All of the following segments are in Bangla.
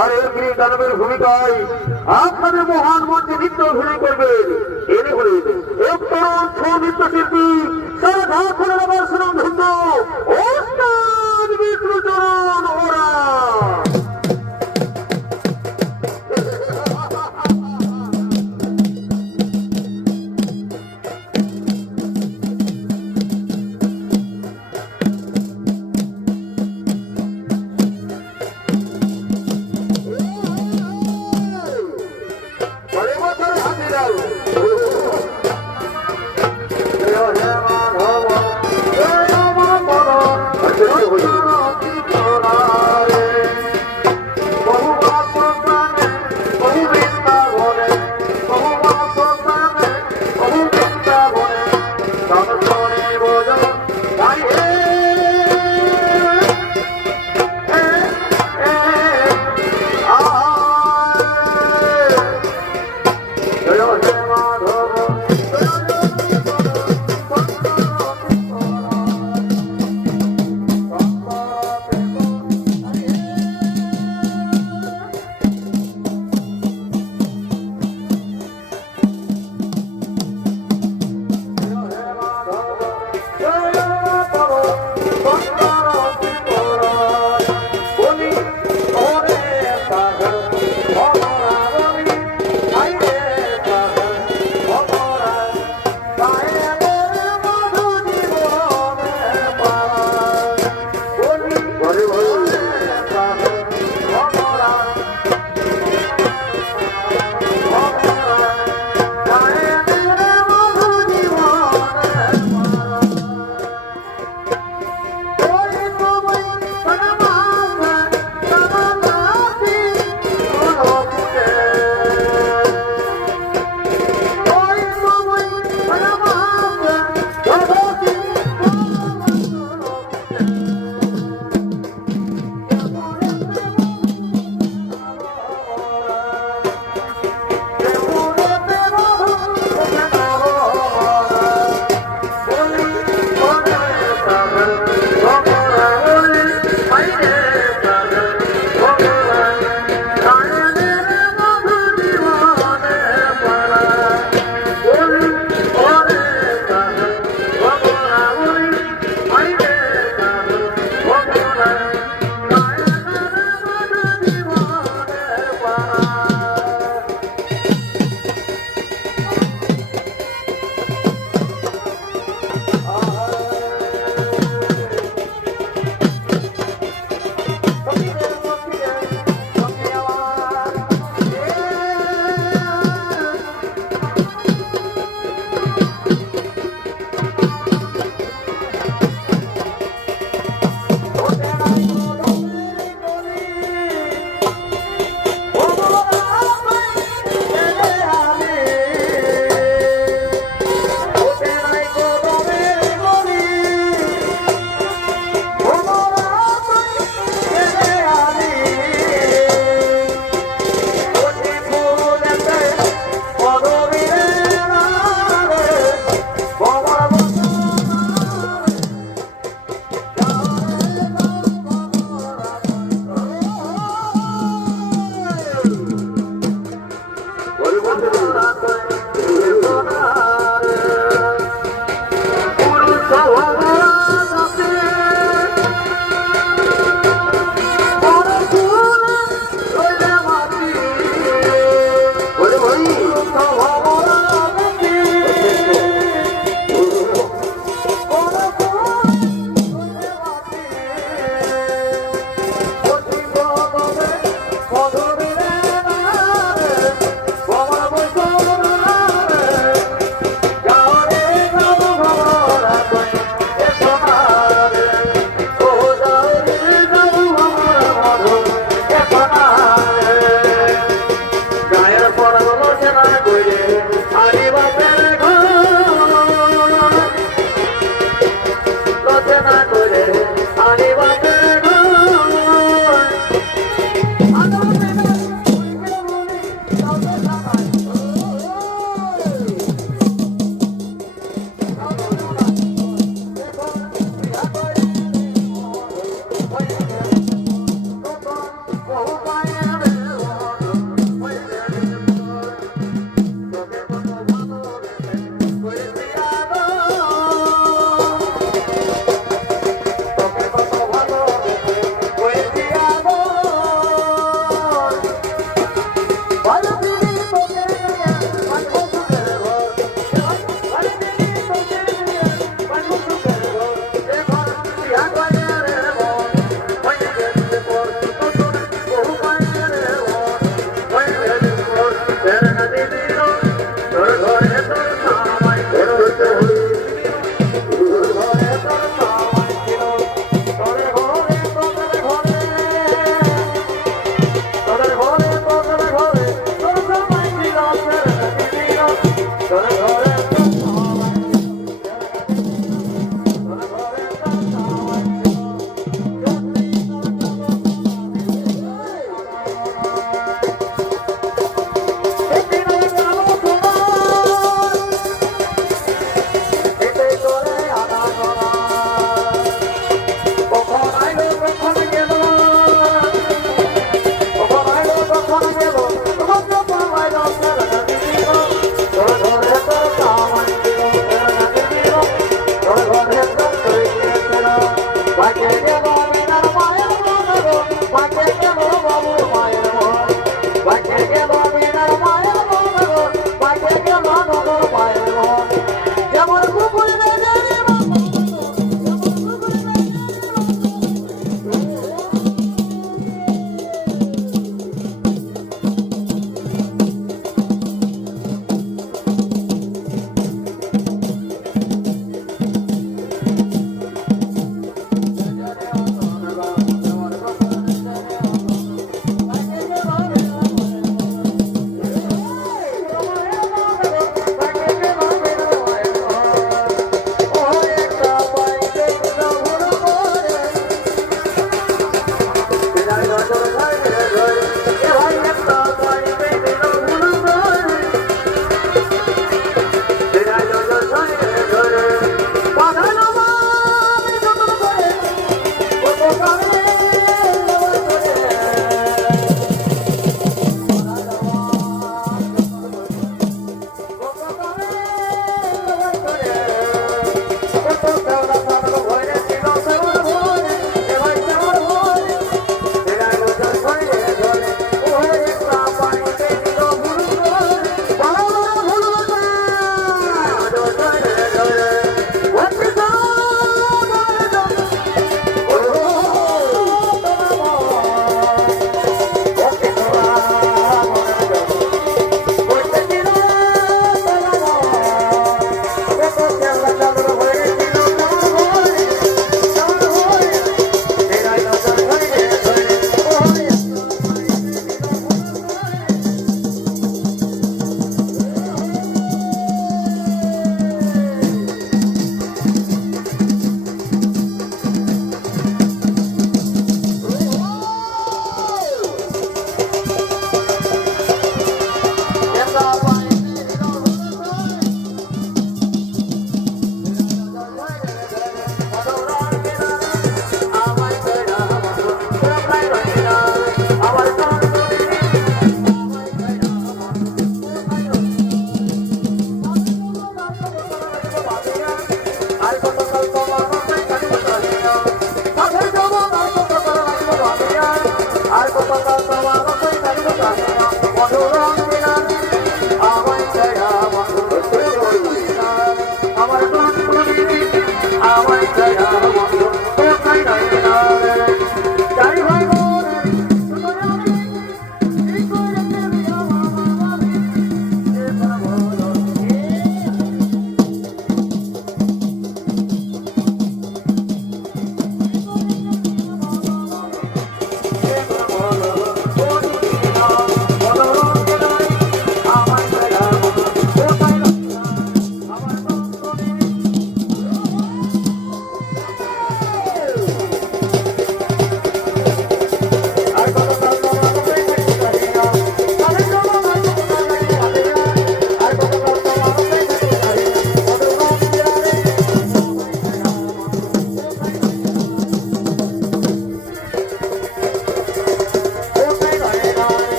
আর এই দানবের ভূমিকায় আপনাদের মহান মঞ্চে নৃত্য অভিনয় করবেন এনে হলেন এক তরুণ ছৌ নৃত্যশিল্পী সারা ঝাড়খণ্ডের আবার সুনাম ধন্য ওস্তাদ বিষ্ণুচরণ ওরা। জয়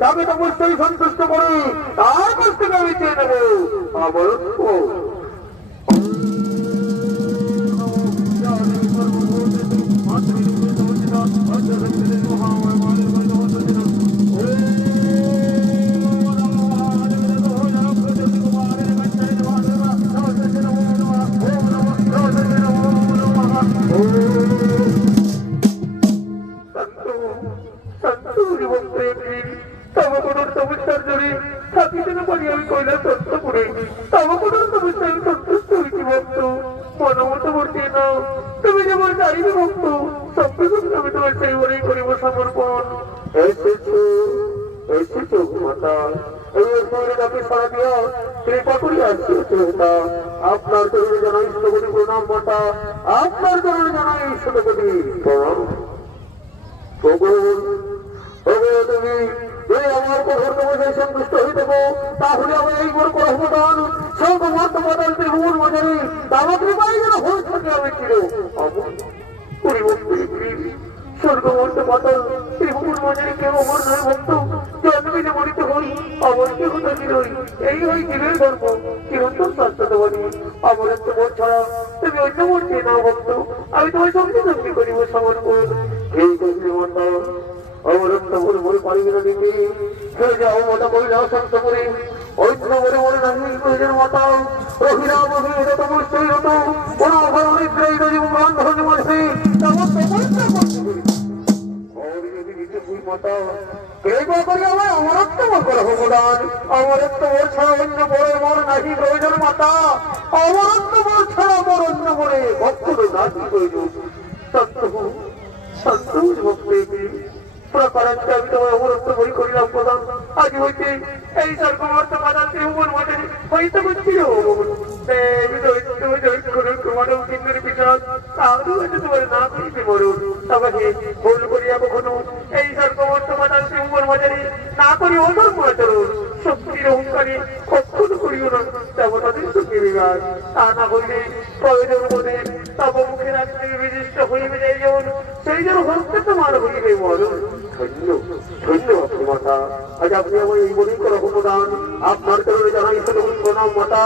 তবে তো অবশ্যই সন্তুষ্ট করে তার কাছ থেকে আমি চেয়ে নেবো আমার তুমি যেমন চাইবে ভক্ত সবকিছু আমি তোমার সেইভাবেই করিব সমর্পণ। এসেছো এসেছো মাতা, এই শরীরে আপনি সারা দিয়া কৃপা করি আসছে আপনার শরীরে জানাই শতকোটি প্রণাম মাতা, আপনার শরীরে জানাই শতকোটি প্রণাম। কঠোর তপস্যায় সন্তুষ্ট হয়ে দেবো, তাহলে আমি এই বড় করহমদান সর্বমর্ত মাতাল ত্রিভুবন মাঝারি তামাত্রি পাই যেন হয়ে থাকে আমি চির অমর পরিবর্তন স্বর্গমর্ত মাতাল ত্রিভুবন মাঝারি কেউ অমর নয় ভক্ত, জন্মিলে মরিতে হই অমরকে হতে চিরই, এই হই জীবের ধর্ম চিরন্তন শাশ্বতবাদী। অমরত্ব মোর ছাড়া তুমি অন্য মোর চেয়ে নাও ভক্ত, আমি তোমার সঙ্গে সঙ্গে করিব সমর্পণ। এই করছি মাতা অমরত্ব মোর মোর পারিবে না দিতে, হে যাও মাতা করিলা শান্ত করে অন্য মরে মরে নাহি প্রয়োজন মাতা রহিরাম অভিহিত তমস্যই রত কোন অভয় নিদ্রায়িত জীবন ধন্য মাসে তেমন তপস্যা করতে করি মাতা কৃপা করি আমায় অমরত্ব মোর করহমদান। অমরত্ব মোর ছাড়া অন্য বড় মোর নাহি প্রয়োজন মাতা, অমরত্ব মোর ছাড়া মোর অন্য বড়ে ভক্ত নাহি প্রয়োজন। সত্য সত্য ভক্তি প্রকারান্তে আমি তোমার অমরত্ব বই করিলাম প্রদান। আজ হইতে এই স্বর্গমর্ত মাদান ত্রিভুবন মাঝারি হইতে বুঝছিল তোমারও কিন্নর পিছাদ তাহলে হয়তো তোমার না করিতে মরুন। তোমাকে ভুল করিয়া কখনো এই স্বর্গমর্ত মাদান ত্রিভুবন মাঝারি না করি অধর্ম আচরণ, শক্তির অহংকারী কখনো করিও না দেবতাদের সঙ্গে বিবাদ। তা না হইলে প্রয়োজন বোধে তব মুখে রাখতে বিশিষ্ট হইবে যাই যেমন সেই যেন হস্তে তোমার হইবে মরণ। ধন্য ধন্য মাতা, আজ আপনি আমার এই বলি করহমদান। আপনার কারণে জানাই শতকোটি প্রণাম মাতা,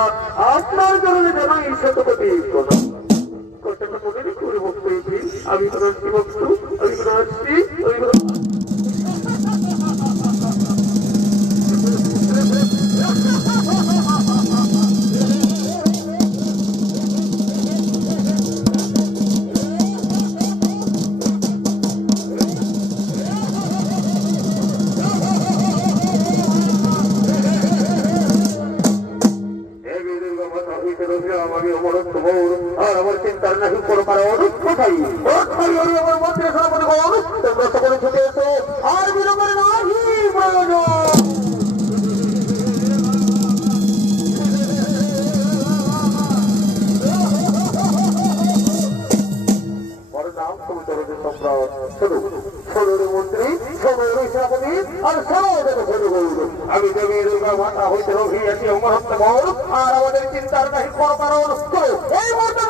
আপনার কারণে জানাই শতকোটি প্রণাম। কথাটা মনে রেখে ভক্ত আমি তোমার শ্রী ভক্ত, আমি তোমার শ্রী আর আমার চিন্তার নাহি কোনো কারণ কোথায় আমার মন্ত্রী সভাপতি তোমরা সকলে ছুটে এসো, আর বিলম্বের নাহি প্রয়োজন। আমি দেবী দুর্গা মাতা হইতে রহিয়াছি অমরত্ব আর আমাদের চিন্তার নাহি কোনো কারণ এই মুহূর্তে